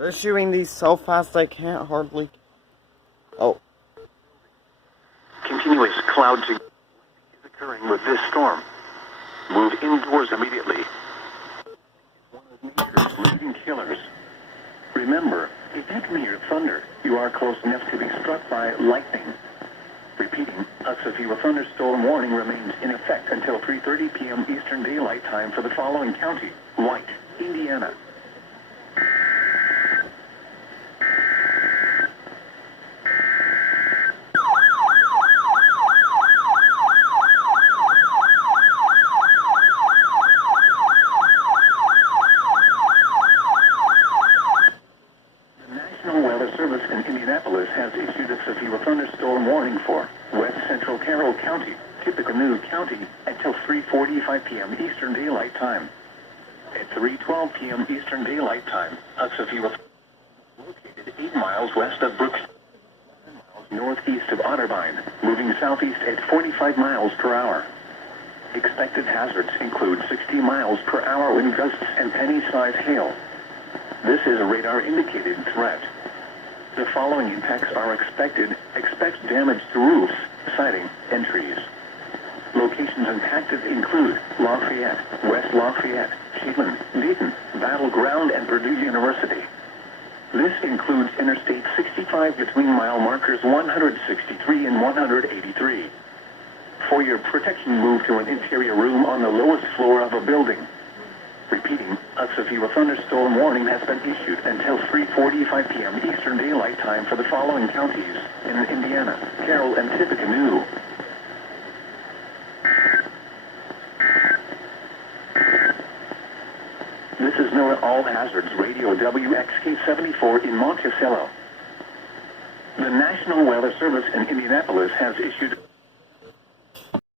They're shooting these so fast I can't hardly... Oh. Continuous cloud is occurring with this storm. Move indoors immediately. One of nature's leading killers. Remember, if you can hear thunder, you are close enough to be struck by lightning. Repeating, a severe thunderstorm warning remains in effect until 3:30 p.m. Eastern Daylight Time for the following county: White, Indiana. Service in Indianapolis has issued a severe thunderstorm warning for West Central Carroll County, Tippecanoe County, until 3:45 p.m. Eastern Daylight Time. At 3:12 p.m. Eastern Daylight Time, a severe located 8 miles west of Brooks, 7 miles northeast of Otterbein, moving southeast at 45 miles per hour. Expected hazards include 60 miles per hour wind gusts and penny-sized hail. This is a radar-indicated threat. The following impacts are expected. Expect damage to roofs, siding, and trees. Locations impacted include Lafayette, West Lafayette, Sheetland, Dayton, Battleground, and Purdue University. This includes Interstate 65 between mile markers 163 and 183. For your protection, move to an interior room on the lowest floor of a building. Repeating, a severe thunderstorm warning has been issued until 3:45 p.m. Eastern Daylight Time for the following counties in Indiana: Carroll and Tippecanoe. This is NOAA All Hazards Radio WXK-74 in Monticello. The National Weather Service in Indianapolis has issued